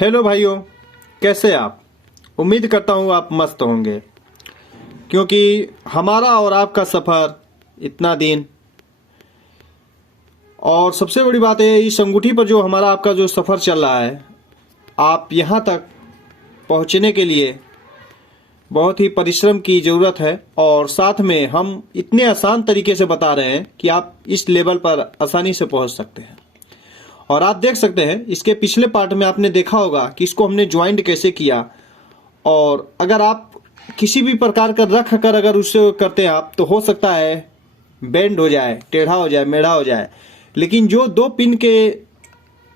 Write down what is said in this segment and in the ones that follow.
Hello भाइयों, कैसे आप। उम्मीद करता हूँ आप मस्त होंगे, क्योंकि हमारा और आपका सफ़र इतना दिन। और सबसे बड़ी बात है, इस अंगूठी पर जो हमारा आपका जो सफ़र चल रहा है, आप यहाँ तक पहुँचने के लिए बहुत ही परिश्रम की ज़रूरत है। और साथ में हम इतने आसान तरीके से बता रहे हैं कि आप इस लेवल पर आसानी से पहुँच सकते हैं। और आप देख सकते हैं, इसके पिछले पार्ट में आपने देखा होगा कि इसको हमने ज्वाइंट कैसे किया। और अगर आप किसी भी प्रकार का रख कर अगर उससे करते हैं आप, तो हो सकता है बेंड हो जाए, टेढ़ा हो जाए, मेढ़ा हो जाए। लेकिन जो दो पिन के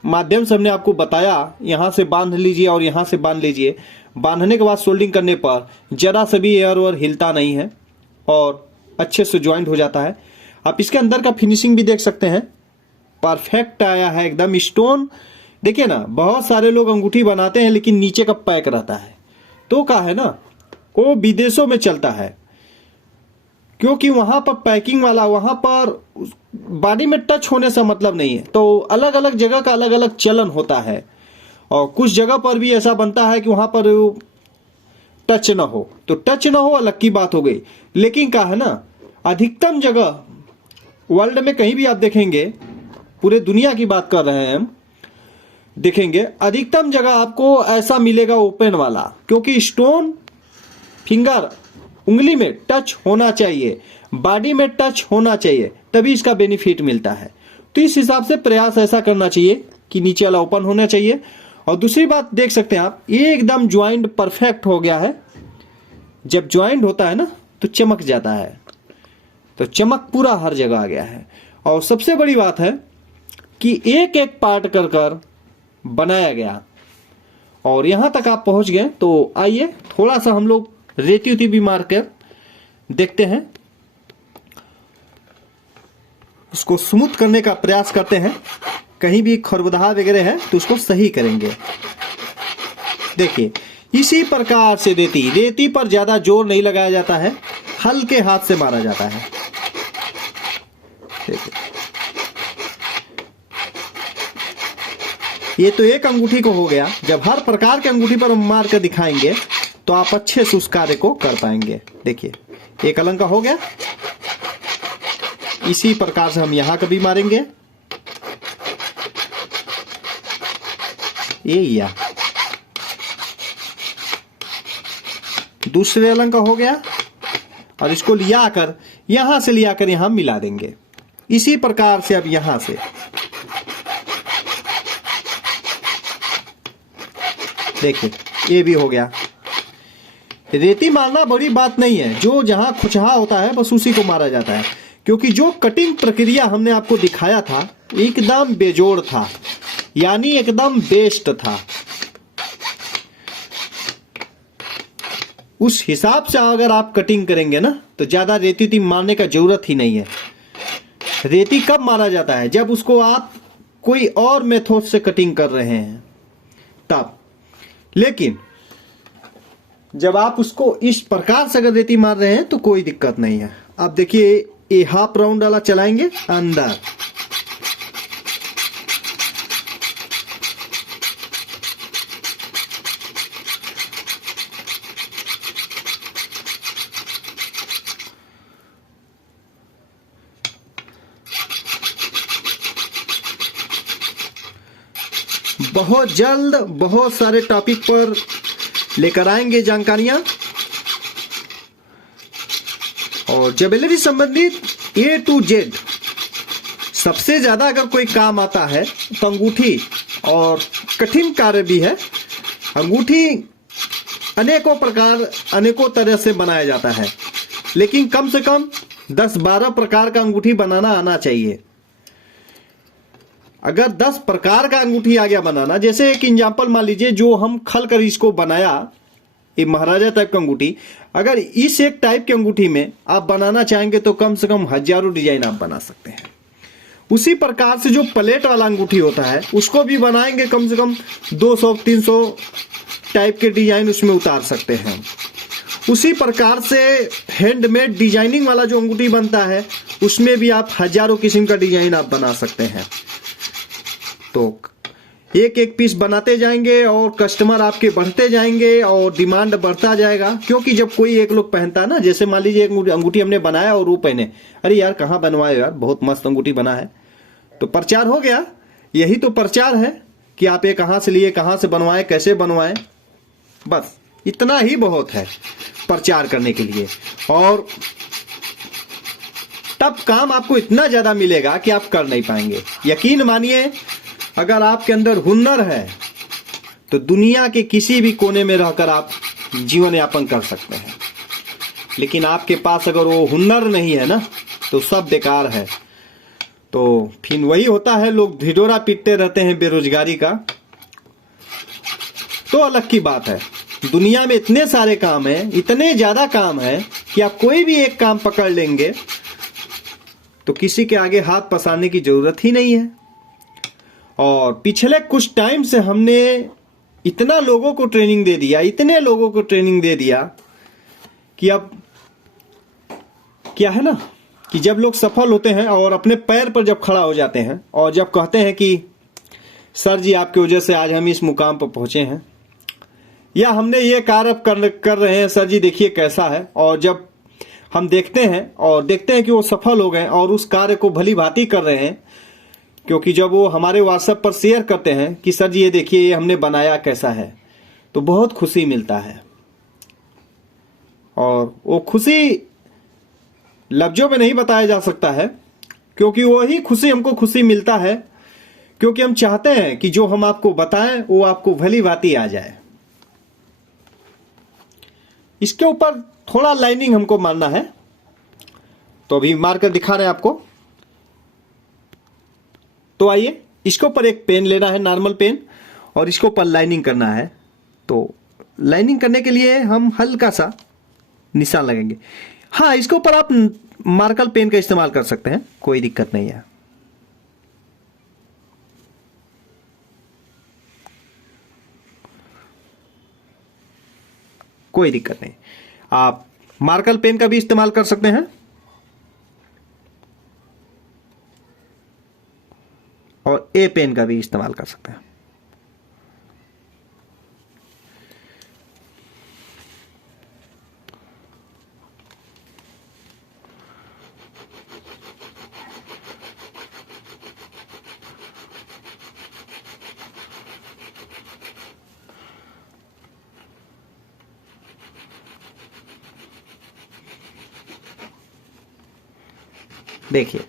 माध्यम से हमने आपको बताया, यहाँ से बांध लीजिए और यहाँ से बांध लीजिए। बांधने के बाद सोल्डिंग करने पर जरा सा भी एयर और हिलता नहीं है और अच्छे से ज्वाइंट हो जाता है। आप इसके अंदर का फिनिशिंग भी देख सकते हैं, परफेक्ट आया है एकदम। स्टोन देखिए ना, बहुत सारे लोग अंगूठी बनाते हैं लेकिन नीचे का पैक रहता है, तो का है ना, वो विदेशों में चलता है, क्योंकि वहां पर पैकिंग वाला, वहां पर बॉडी में टच होने से मतलब नहीं है। तो अलग अलग जगह का अलग अलग चलन होता है, और कुछ जगह पर भी ऐसा बनता है कि वहां पर टच ना हो। तो टच ना हो अलग की बात हो गई, लेकिन का है ना, अधिकतम जगह वर्ल्ड में कहीं भी आप देखेंगे, पूरे दुनिया की बात कर रहे हैं हम, देखेंगे अधिकतम जगह आपको ऐसा मिलेगा ओपन वाला, क्योंकि स्टोन फिंगर उंगली में टच होना चाहिए, बॉडी में टच होना चाहिए, तभी इसका बेनिफिट मिलता है। तो इस हिसाब से प्रयास ऐसा करना चाहिए कि नीचे वाला ओपन होना चाहिए। और दूसरी बात देख सकते हैं आप, ये एकदम ज्वाइंट परफेक्ट हो गया है। जब ज्वाइंट होता है ना तो चमक जाता है, तो चमक पूरा हर जगह आ गया है। और सबसे बड़ी बात है कि एक एक पार्ट कर कर बनाया गया, और यहां तक आप पहुंच गए। तो आइए थोड़ा सा हम लोग रेती उती भी मार कर देखते हैं, उसको स्मूथ करने का प्रयास करते हैं। कहीं भी खरबुदहा वगैरह है तो उसको सही करेंगे। देखिए इसी प्रकार से रेती पर ज्यादा जोर नहीं लगाया जाता है, हल्के हाथ से मारा जाता है। देखिए ये तो एक अंगूठी को हो गया। जब हर प्रकार के अंगूठी पर हम मार कर दिखाएंगे तो आप अच्छे से उस कार्य को कर पाएंगे। देखिए एक अलंग का हो गया, इसी प्रकार से हम यहां कभी मारेंगे, ये या दूसरे अलंग का हो गया, और इसको लिया कर यहां से लिया कर यहां मिला देंगे। इसी प्रकार से अब यहां से देखिए ये भी हो गया। रेती मारना बड़ी बात नहीं है, जो जहां खुचहा होता है बस उसी को मारा जाता है, क्योंकि जो कटिंग प्रक्रिया हमने आपको दिखाया था एकदम बेजोड़ था, यानी एकदम बेस्ट था। उस हिसाब से अगर आप कटिंग करेंगे ना तो ज्यादा रेती मारने का जरूरत ही नहीं है। रेती कब मारा जाता है? जब उसको आप कोई और मेथड से कटिंग कर रहे हैं तब। लेकिन जब आप उसको इस प्रकार से अगर रेती मार रहे हैं तो कोई दिक्कत नहीं है। अब देखिए ये हाफ राउंड वाला चलाएंगे अंदर, बहुत जल्द बहुत सारे टॉपिक पर लेकर आएंगे जानकारियां, और ज्वेलरी संबंधित A to Z। सबसे ज्यादा अगर कोई काम आता है तो अंगूठी, और कठिन कार्य भी है। अंगूठी अनेकों प्रकार अनेकों तरह से बनाया जाता है, लेकिन कम से कम 10-12 प्रकार का अंगूठी बनाना आना चाहिए। अगर 10 प्रकार का अंगूठी आ गया बनाना, जैसे एक एग्जाम्पल मान लीजिए, जो हम खल कर इसको बनाया, ये महाराजा टाइप का अंगूठी, अगर इस एक टाइप की अंगूठी में आप बनाना चाहेंगे तो कम से कम हजारों डिजाइन आप बना सकते हैं। उसी प्रकार से जो प्लेट वाला अंगूठी होता है उसको भी बनाएंगे, कम से कम 200-300 टाइप के डिजाइन उसमें उतार सकते हैं। उसी प्रकार से हैंडमेड डिजाइनिंग वाला जो अंगूठी बनता है उसमें भी आप हजारों किस्म का डिजाइन आप बना सकते हैं। तो एक एक पीस बनाते जाएंगे और कस्टमर आपके बढ़ते जाएंगे और डिमांड बढ़ता जाएगा। क्योंकि जब कोई एक लोग पहनता है ना, जैसे मान लीजिए एक अंगूठी हमने बनाया और वो पहने, अरे यार कहाँ बनवाए यार, बहुत मस्त अंगूठी बना है, तो प्रचार हो गया। यही तो प्रचार है कि आप ये कहाँ से लिए, कहाँ से बनवाए, कैसे बनवाए, बस इतना ही बहुत है प्रचार करने के लिए। और तब काम आपको इतना ज्यादा मिलेगा कि आप कर नहीं पाएंगे। यकीन मानिए, अगर आपके अंदर हुनर है तो दुनिया के किसी भी कोने में रहकर आप जीवन यापन कर सकते हैं। लेकिन आपके पास अगर वो हुनर नहीं है ना, तो सब बेकार है। तो फिर वही होता है, लोग ढिढोरा पीटते रहते हैं बेरोजगारी का। तो अलग की बात है, दुनिया में इतने सारे काम हैं, इतने ज्यादा काम हैं कि आप कोई भी एक काम पकड़ लेंगे तो किसी के आगे हाथ पसारने की जरूरत ही नहीं है। और पिछले कुछ टाइम से हमने इतना लोगों को ट्रेनिंग दे दिया, इतने लोगों को ट्रेनिंग दे दिया कि अब क्या है ना, कि जब लोग सफल होते हैं और अपने पैर पर जब खड़ा हो जाते हैं और जब कहते हैं कि सर जी आपकी वजह से आज हम इस मुकाम पर पहुंचे हैं, या हमने ये कार्य कर रहे हैं सर जी देखिए कैसा है, और जब हम देखते हैं कि वो सफल हो गए और उस कार्य को भली भांति कर रहे हैं, क्योंकि जब वो हमारे व्हाट्सएप पर शेयर करते हैं कि सर जी ये देखिए ये हमने बनाया कैसा है, तो बहुत खुशी मिलता है। और वो खुशी लफ्जों में नहीं बताया जा सकता है, क्योंकि वही खुशी हमको खुशी मिलता है क्योंकि हम चाहते हैं कि जो हम आपको बताएं वो आपको भली भांति आ जाए। इसके ऊपर थोड़ा लाइनिंग हमको मारना है, तो अभी मारकर दिखा रहे हैं आपको। तो आइए, इसके ऊपर एक पेन लेना है, नॉर्मल पेन, और इसके ऊपर लाइनिंग करना है। तो लाइनिंग करने के लिए हम हल्का सा निशान लगेंगे। हाँ, इसके ऊपर आप मार्कर पेन का इस्तेमाल कर सकते हैं, कोई दिक्कत नहीं है। कोई दिक्कत नहीं, आप मार्कर पेन का भी इस्तेमाल कर सकते हैं और ए पेन का भी इस्तेमाल कर सकते हैं। देखिए,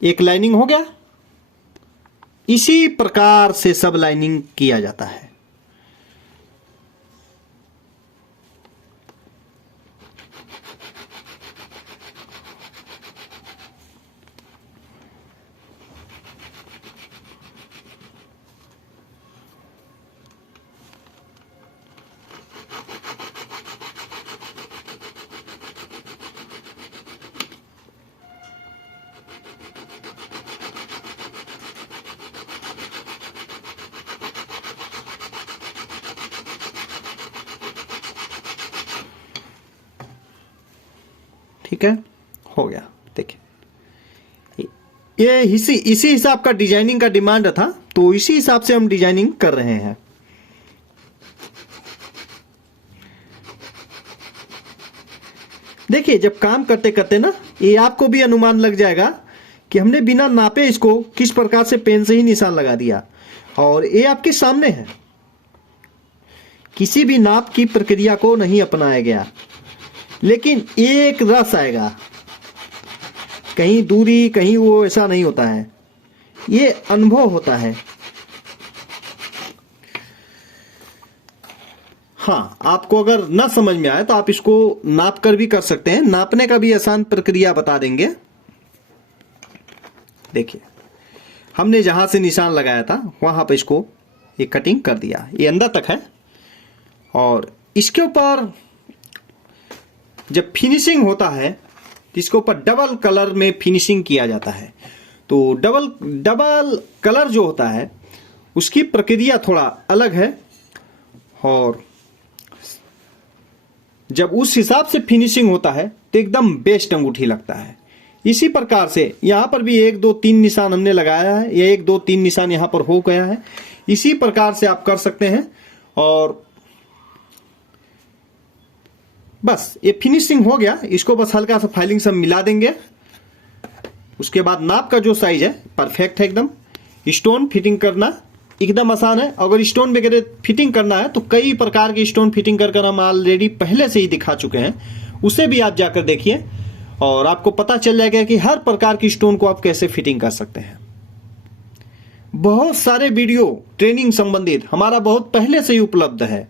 एक लाइनिंग हो गया। इसी प्रकार से सब लाइनिंग किया जाता है। ठीक है, हो गया। देखिए, ये इसी हिसाब का डिजाइनिंग का डिमांड था, तो इसी हिसाब से हम डिजाइनिंग कर रहे हैं। देखिए, जब काम करते करते ना, ये आपको भी अनुमान लग जाएगा कि हमने बिना नापे इसको किस प्रकार से पेन से ही निशान लगा दिया। और ये आपके सामने है, किसी भी नाप की प्रक्रिया को नहीं अपनाया गया, लेकिन एक रस आएगा, कहीं दूरी कहीं वो ऐसा नहीं होता है, ये अनुभव होता है। हाँ, आपको अगर ना समझ में आए तो आप इसको नाप कर भी कर सकते हैं, नापने का भी आसान प्रक्रिया बता देंगे। देखिए, हमने जहां से निशान लगाया था वहां पर इसको ये कटिंग कर दिया, ये अंदर तक है। और इसके ऊपर जब फिनिशिंग होता है तो इसके ऊपर डबल कलर में फिनिशिंग किया जाता है। तो डबल कलर जो होता है उसकी प्रक्रिया थोड़ा अलग है। और जब उस हिसाब से फिनिशिंग होता है तो एकदम बेस्ट अंगूठी लगता है। इसी प्रकार से यहाँ पर भी 1 2 3 निशान हमने लगाया है, ये 1 2 3 निशान यहाँ पर हो गया है। इसी प्रकार से आप कर सकते हैं और बस ये फिनिशिंग हो गया। इसको बस हल्का सा फाइलिंग सब मिला देंगे। उसके बाद नाप का जो साइज है परफेक्ट है एकदम। स्टोन फिटिंग करना एकदम आसान है। अगर स्टोन वगैरह फिटिंग करना है तो कई प्रकार के स्टोन फिटिंग कर हम ऑलरेडी पहले से ही दिखा चुके हैं, उसे भी आप जाकर देखिए और आपको पता चल जाएगा कि हर प्रकार की स्टोन को आप कैसे फिटिंग कर सकते हैं। बहुत सारे वीडियो ट्रेनिंग संबंधित हमारा बहुत पहले से ही उपलब्ध है,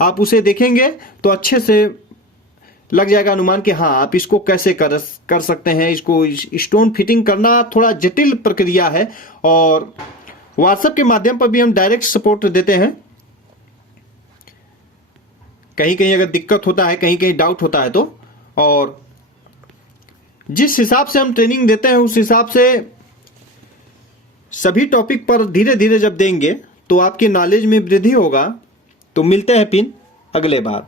आप उसे देखेंगे तो अच्छे से लग जाएगा अनुमान कि हाँ आप इसको कैसे कर सकते हैं। इसको स्टोन फिटिंग करना थोड़ा जटिल प्रक्रिया है और व्हाट्सएप के माध्यम पर भी हम डायरेक्ट सपोर्ट देते हैं। कहीं कहीं अगर दिक्कत होता है, कहीं कहीं डाउट होता है तो, और जिस हिसाब से हम ट्रेनिंग देते हैं उस हिसाब से सभी टॉपिक पर धीरे धीरे जब देंगे तो आपकी नॉलेज में वृद्धि होगा। तो मिलते हैं फिर अगले बार।